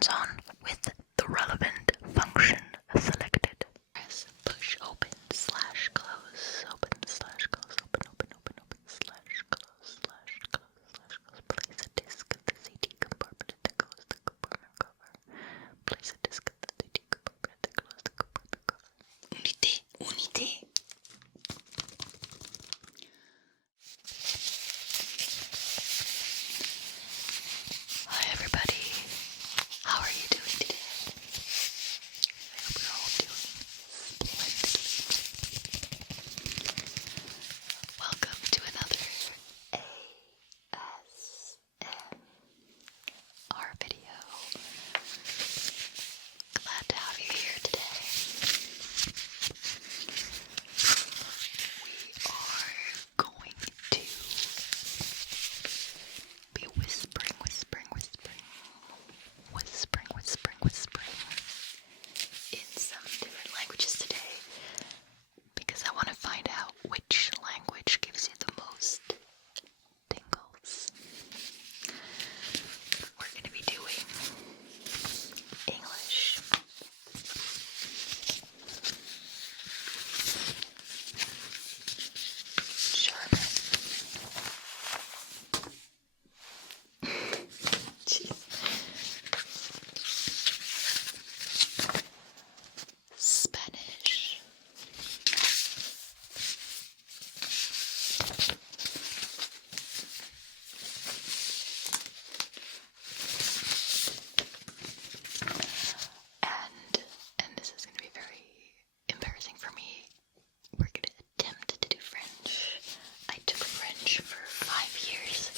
headphones on with the relevant function selected. Press push open slash close, open slash close, open, open, open, open, slash close, slash close, slash close. Place a disc at the CD compartment to close the compartment cover. Place a disc at the CD compartment to close the compartment cover. Unité, unité. Hi everybody, how are you doing today? I hope you're all doing splendidly. Welcome to another ASMR video. Glad to have you here today. We are going to be whispering in some different languages today because I want to find out which language gives you the most tingles. We're going to be doing English, German, Spanish, and this is going to be very embarrassing for me. We're going to attempt to do French. I took French for 5 years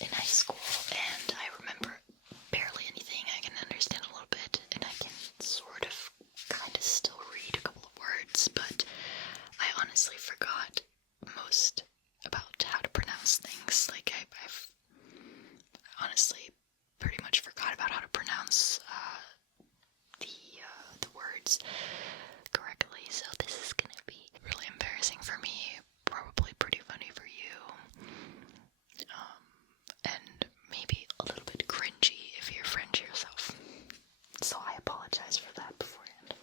in high school, and I remember barely anything. I can understand a little bit, and I can sort of kind of still read a couple of words, but I honestly forgot most about how to pronounce things. Like I've honestly pretty much forgot about how to pronounce the words correctly, so this is gonna be really embarrassing for me, probably pretty funny for you, and maybe a little bit cringy if you're French yourself. So I apologize for that beforehand.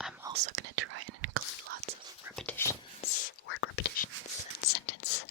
I'm also going to try and include lots of repetitions, word repetitions, and sentence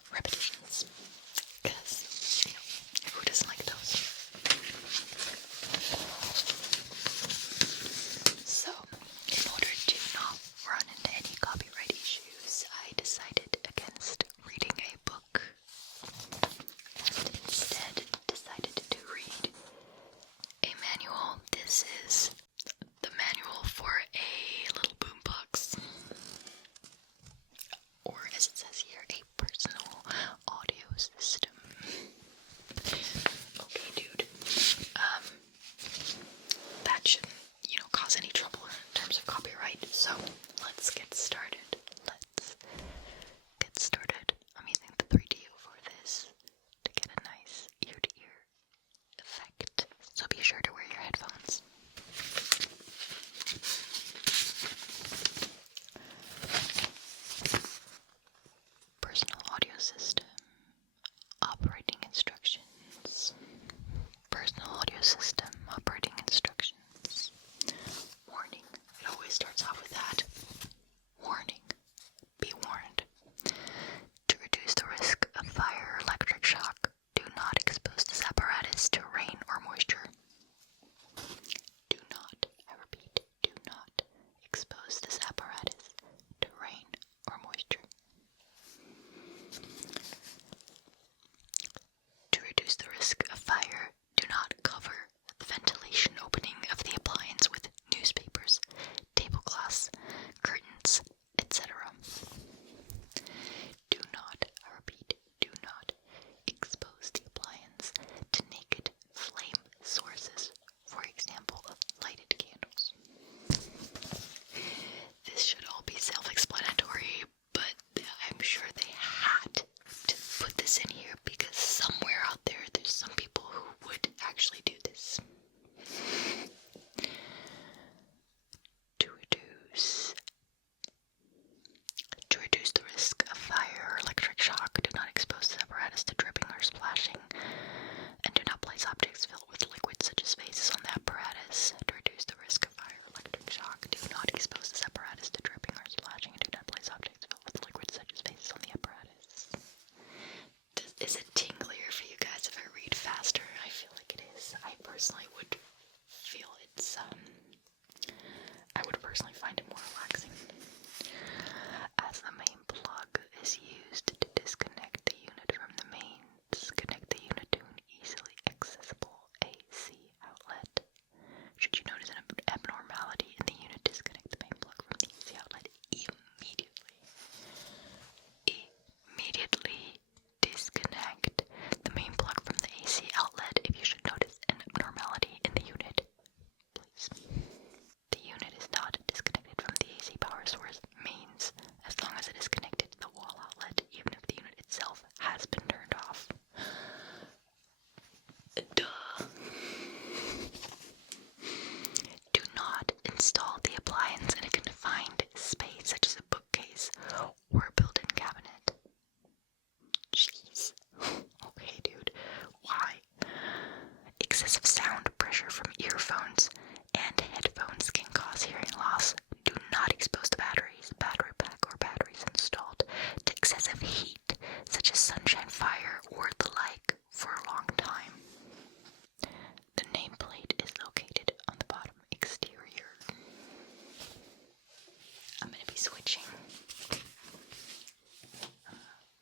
such as sunshine, fire, or the like for a long time. The nameplate is located on the bottom exterior. I'm going to be switching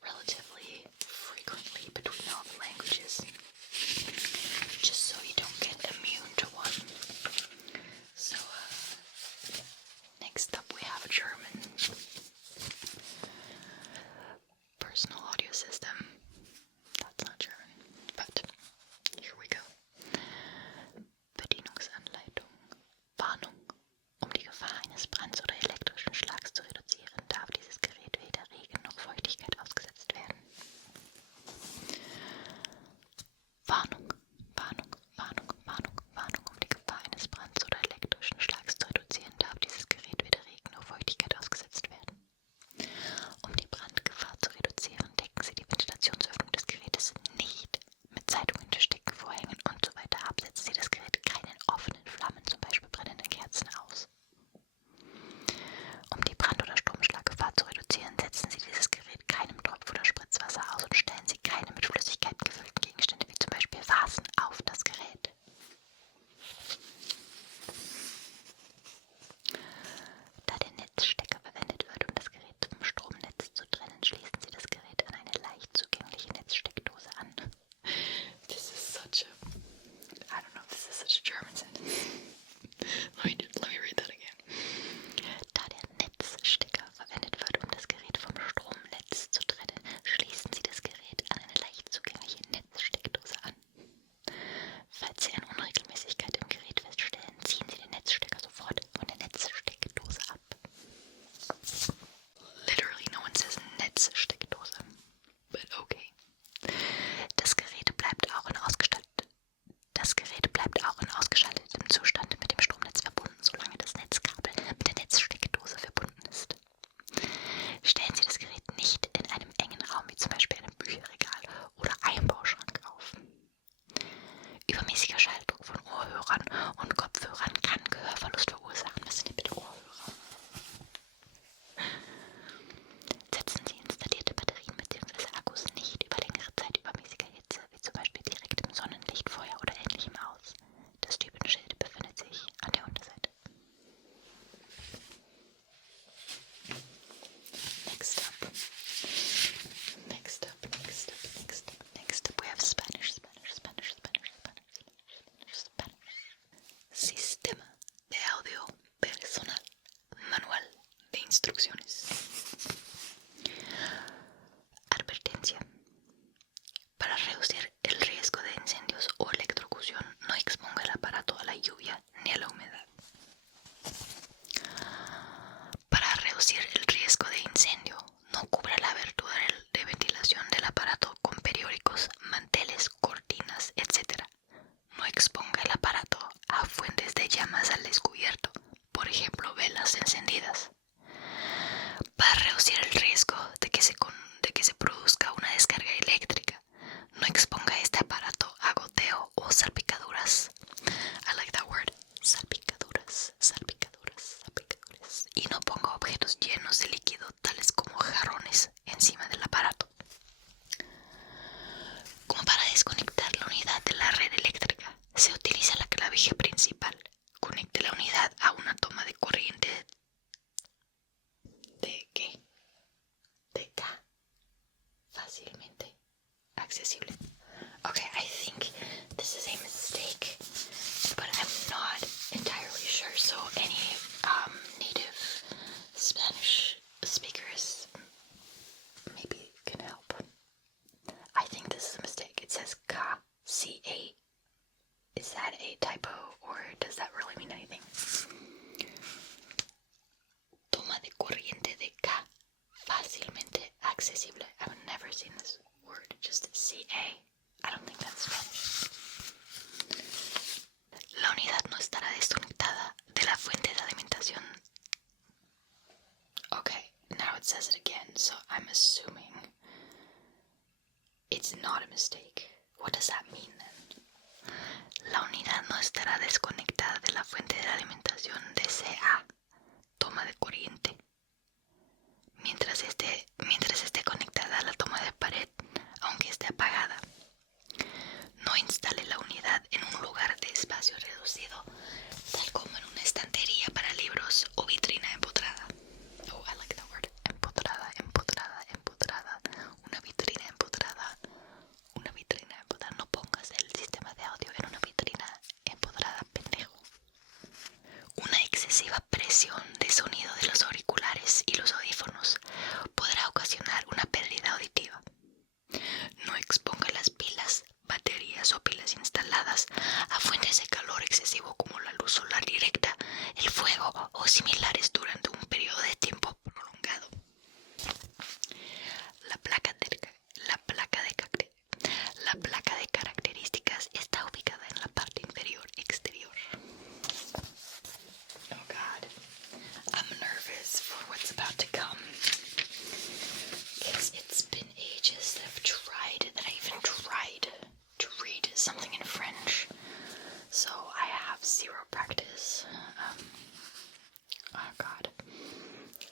relatively frequently between all the languages, just so you don't get immune to one. So, next up we have German. Personal audio system. That's not German, but here we go. Bedienungsanleitung. Warnung. Um die Gefahr eines Brands oder elektrischen Schlags zu reduzieren, darf dieses Gerät weder Regen noch Feuchtigkeit ausgesetzt werden. Warnung, Warnung, Warnung, Warnung, Warnung. Um die Gefahr eines Brands oder elektrischen Schlags zu reduzieren, darf dieses Gerät weder Regen noch Feuchtigkeit ausgesetzt werden. Um die Brandgefahr zu reduzieren, decken Sie die Ventilationsöffnung des Gerätes nicht mit Zeitungen, Stecken, Vorhängen und so weiter ab. Setzen Sie das Gerät keinen offenen Flammen, zum Beispiel brennenden Kerzen, aus. Um die Brand- oder Stromschlaggefahr zu reduzieren, setzen Sie dieses Gerät keinem Tropf- oder Spritzwasser aus und stellen Sie keine mit Flüssigkeiten gefüllten Gegenstände, wie zum Beispiel Vasen, auf das Gerät. Da der Netzstecker verwendet wird, um das Gerät vom Stromnetz zu trennen, schließen Sie das Gerät an eine leicht zugängliche Netzsteckdose an. This is such a, I don't know if this is such a German sentence. Let me read that again. Da der Netzstecker verwendet wird, um das Gerät vom Stromnetz zu trennen, schließen Sie das Gerät an eine leicht zugängliche Netzsteckdose an. Falls Sie eine Unregelmäßigkeit im Gerät feststellen, ziehen Sie den Netzstecker sofort von der Netzsteckdose ab. Literally, no one says Netzsteckdose, but okay. Das Gerät bleibt auch in ausgeschaltetem Zustand mit dem Stromnetz verbunden, solange das Netzkabel mit der Netzsteckdose verbunden ist. Stellen Sie das Gerät nicht in einem engen Raum, wie zum Beispiel einem Bücherregal oder Einbauschrank auf. Übermäßiger Schalldruck von Ohrhörern und Kopfhörern kann Gehörverlust verursachen. Was sind denn bitte Ohrhörer? Setzen Sie installierte Batterien bzw. Akkus nicht über längere Zeit übermäßiger Hitze, wie zum Beispiel direkt im Sonnenlicht, Feuer oder Ähnlichem aus. Das Typenschild befindet sich an der Unterseite. Next up, we have Spanish. Sistema de audio personal, manual de instrucciones. Advertencia. Para reducir el riesgo de incendios o electrocución, no exponga el aparato a la lluvia ni a la humedad. Para reducir el riesgo de incendio, no cubra la abertura de ventilación del aparato con periódicos, manteles, cortinas, etc. No exponga el aparato a fuentes de llamas al descubierto, por ejemplo velas encendidas. Para reducir el riesgo de que se produzca una descarga eléctrica, no exponga este aparato a goteo o salpicaduras. I like that word. Salpicaduras. Y no ponga objetos llenos de líquido, tales como jarrones, encima del aparato. Como para desconectar la unidad de la red eléctrica, se utiliza la clavija principal. Conecte la unidad a una toma de corriente de K. Fácilmente accesible. Okay, I think this is a mistake, but I'm not entirely sure. So any native Spanish speakers maybe can help. I think this is a mistake. It says K-C-A. Is that a typo, or does that really mean anything? Toma de corriente de K. Fácilmente accesible. I've never seen this word. Just C-A. I don't think that's Spanish. La unidad no estará desconectada de la fuente de alimentación. Okay, now it says it again, so I'm assuming it's not a mistake. What does that mean then? La unidad no estará desconectada de la fuente de alimentación de CA, toma de corriente. Mientras esté conectada a la toma de pared for what's about to come. Because it's been ages that I even tried to read something in French. So I have zero practice. Oh god.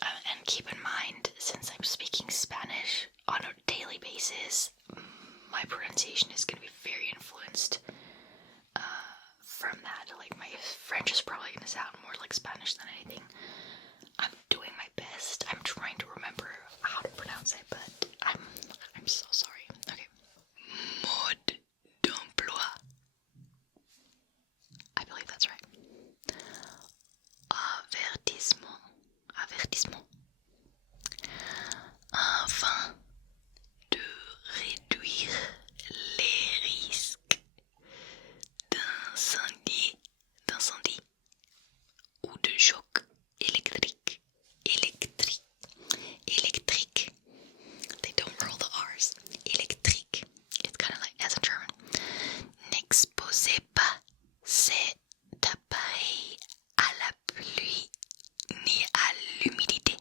And keep in mind, since I'm speaking Spanish on a daily basis, my pronunciation is going to be very influenced from that. Like, my French is probably going to sound more like Spanish than anything. I'm doing my best. I'm trying to remember how to pronounce it, but I'm so sorry. Okay. Mode d'emploi. I believe that's right. Avertissement. Avertissement. Afin de réduire les risques d'incendie ou de choc électrique. They don't roll the R's. Électrique. It's kind of like as in German. N'exposez pas cet appareil à la pluie ni à l'humidité.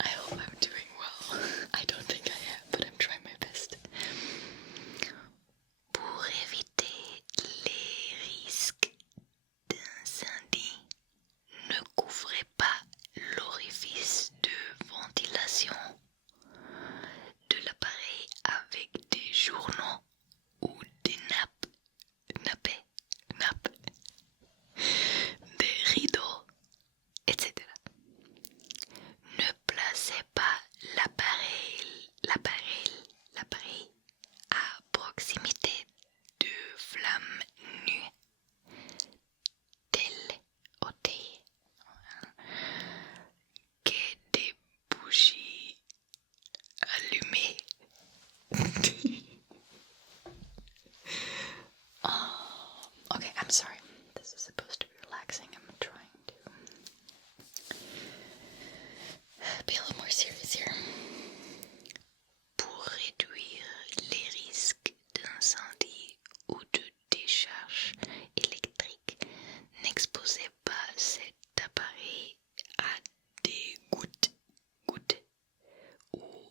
I hope I'm doing well. I don't think I am, but I'm trying my best. Pour éviter les risques d'incendie, ne couvrez pas l'orifice de ventilation de l'appareil avec des journaux ou des nappes, des rideaux, etc. Ne placez pas l'appareil à proximité de flammes nues, telles que des bougies allumées. Okay, I'm sorry. This is supposed to be relaxing. I'm trying to be a little more serious here. Pour réduire les risques d'incendie ou de décharge électrique, n'exposez pas cet appareil à des gouttes ou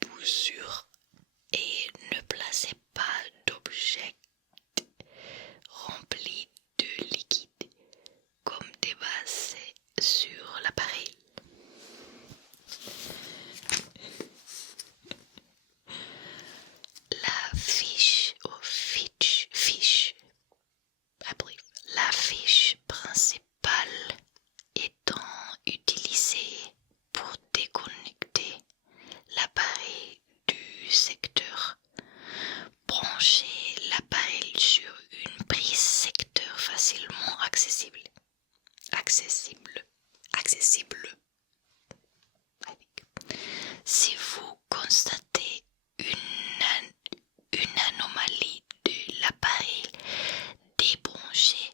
éclaboussures et ne placez pas d'objets remplis de liquide comme des vases sur l'appareil. La fiche principale étant utilisée pour déconnecter l'appareil du secteur. Branchez l'appareil sur une prise secteur facilement accessible. Si vous constatez une anomalie de l'appareil, débranchez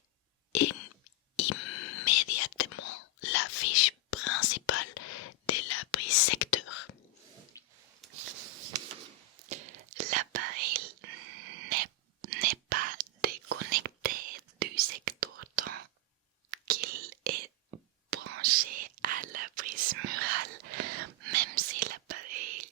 immédiatement la fiche principale de la prise secteur. L'appareil n'est pas déconnecté du secteur tant qu'il est branché à la prise murale, même si l'appareil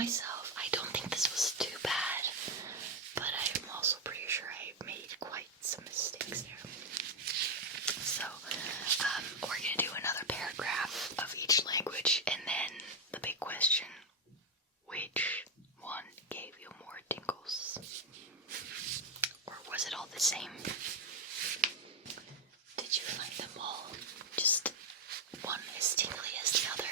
myself. I don't think this was too bad, but I'm also pretty sure I made quite some mistakes there. So, we're gonna do another paragraph of each language, and then the big question, which one gave you more tingles? Or was it all the same? Did you find them all just one as tingly as the other?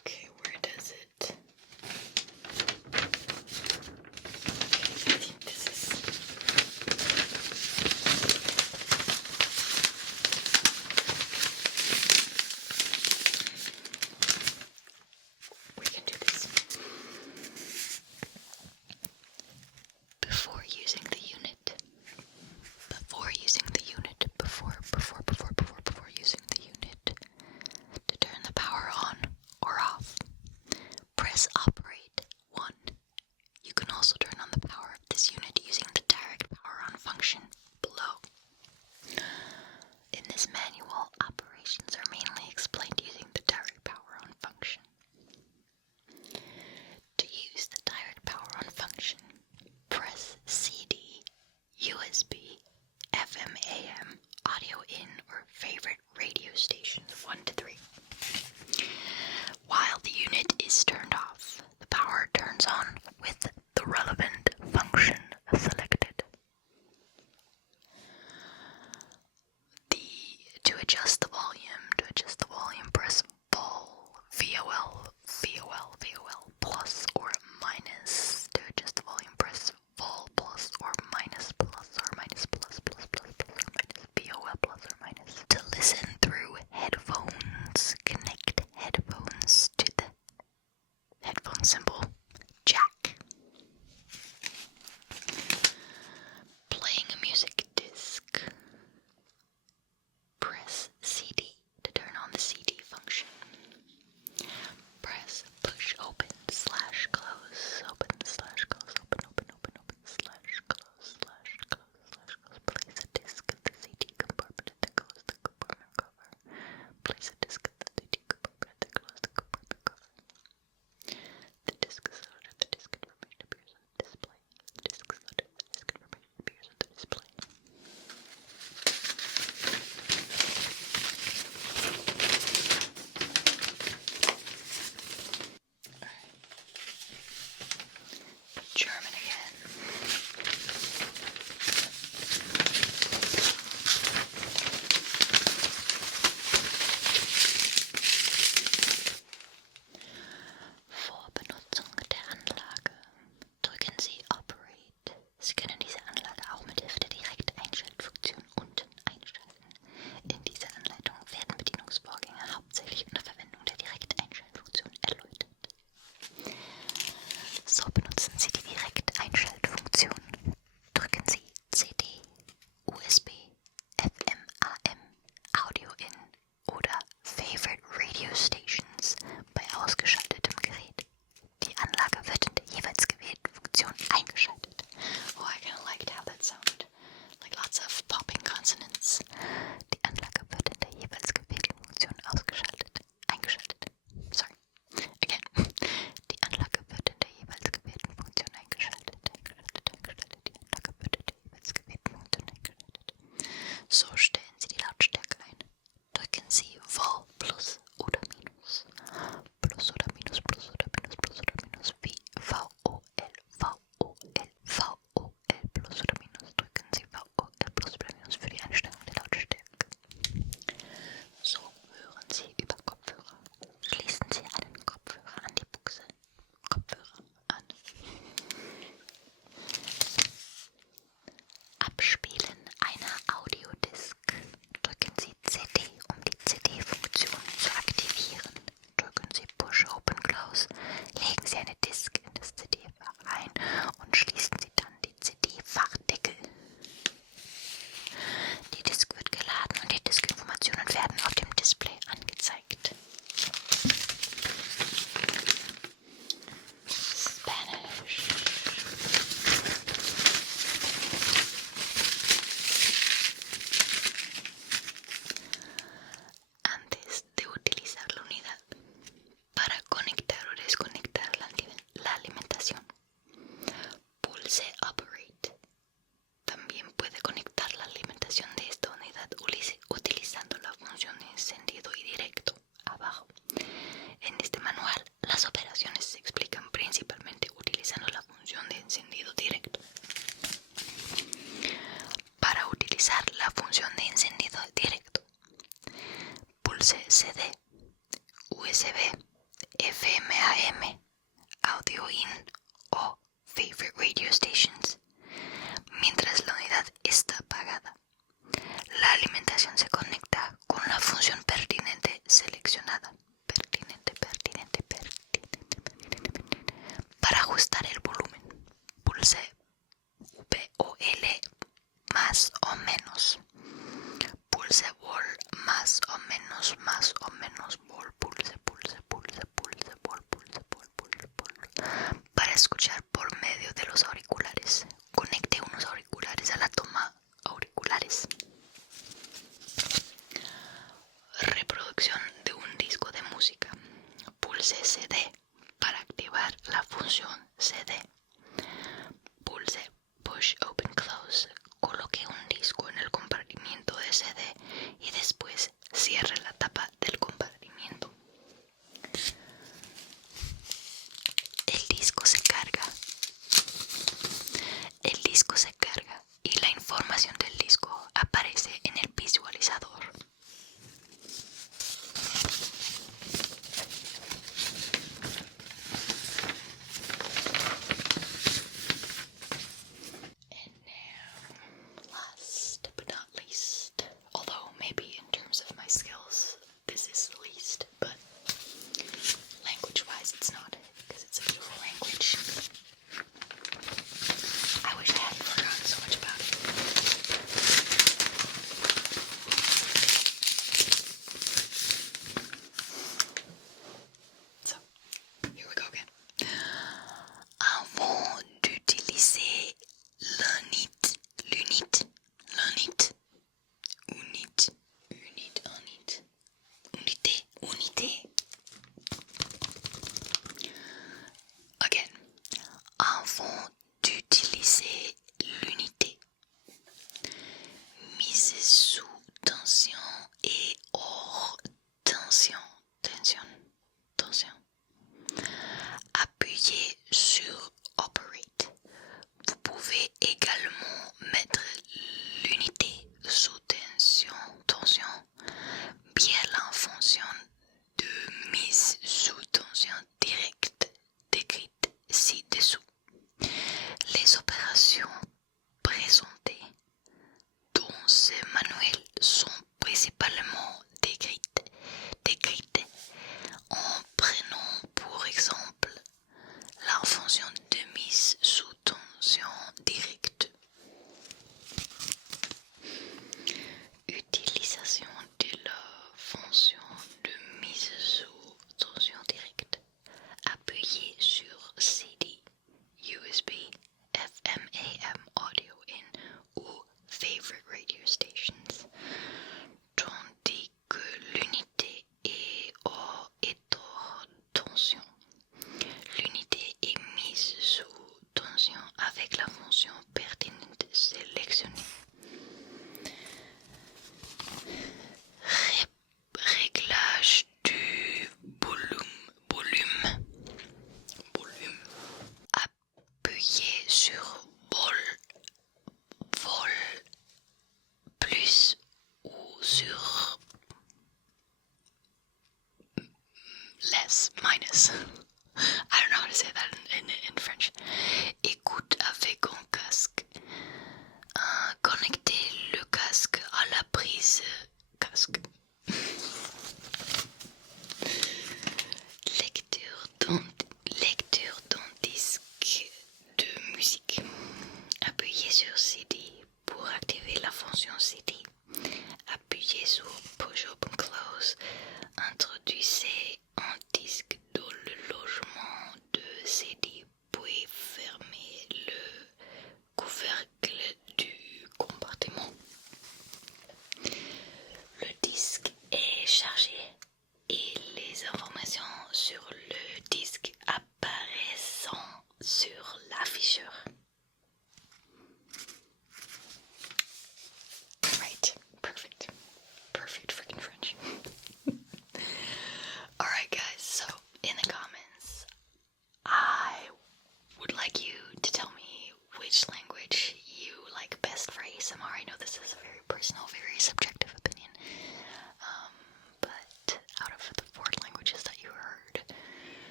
Okay, where does it? I think this is... We can do this. Before using the unit. Before using the unit. Before using the unit. To turn the power on or off, press operate 1. You can also turn on the power of this unit using the direct power on function below. In this manual, operations are mainly explained using the direct power on function. To use the direct power on function, press CD, USB, FM, AM, audio in, or favorite radio stations 1 to 3. While the unit is turned off, the power turns on with the relevant function selected. To adjust the volume, press VOL, plus or minus. To adjust the volume, press vol plus or minus, VOL plus or minus. To listen through headphones, connect headphones to the headphone symbol, jack. Playing a music disc. Press CD to turn on the CD function. Press push open slash close, open slash close, open slash close slash close slash close. Place a disc at the CD compartment and then close the compartment cover. Place a disc at the CD compartment and then close the compartment cover. The disc is loaded, the disc information appears on the display. The disc is loaded, the disc information appears on the display. German again. Vor Benutzung der Anlage drücken Sie Operate. Sie können diese Anlage auch mit Hilfe der Direkteinschaltfunktion unten einschalten. In dieser Anleitung werden Bedienungsvorgänge hauptsächlich unter Verwendung der Direkteinschaltfunktion erläutert. So benutzen Sie die Direkteinschaltfunktion. Drücken Sie CD, USB, FM, AM, Audio in oder Favorite Radio Stations bei ausgeschaltetem Gerät. Die Anlage wird in der jeweils gewählten Funktion eingeschaltet. Oh, I can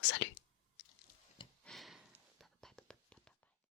Salut!